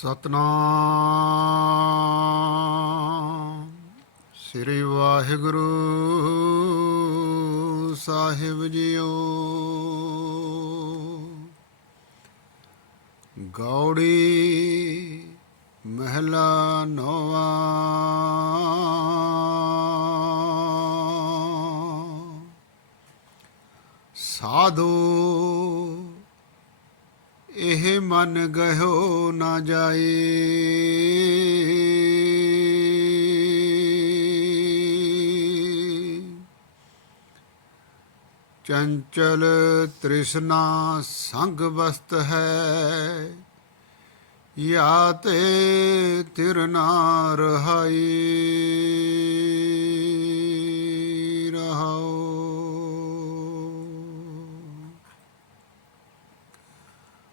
ਸਤਨਾਮ। ਸ੍ਰੀ ਵਾਹਿਗੁਰੂ ਸਾਹਿਬ ਜੀਓ। ਗੌੜੀ ਮਹਿਲਾ ਨੋਵਾ। ਸਾਧੂ ਇਹ ਮਨ ਗਇਓ ਨਾ ਜਾਏ। ਚੰਚਲ ਤ੍ਰਿਸ਼ਨਾ ਸੰਗ ਬਸਤ ਹੈ। ਯਾ ਤੇ ਤਿਰਨਾ ਰਹਾਈ।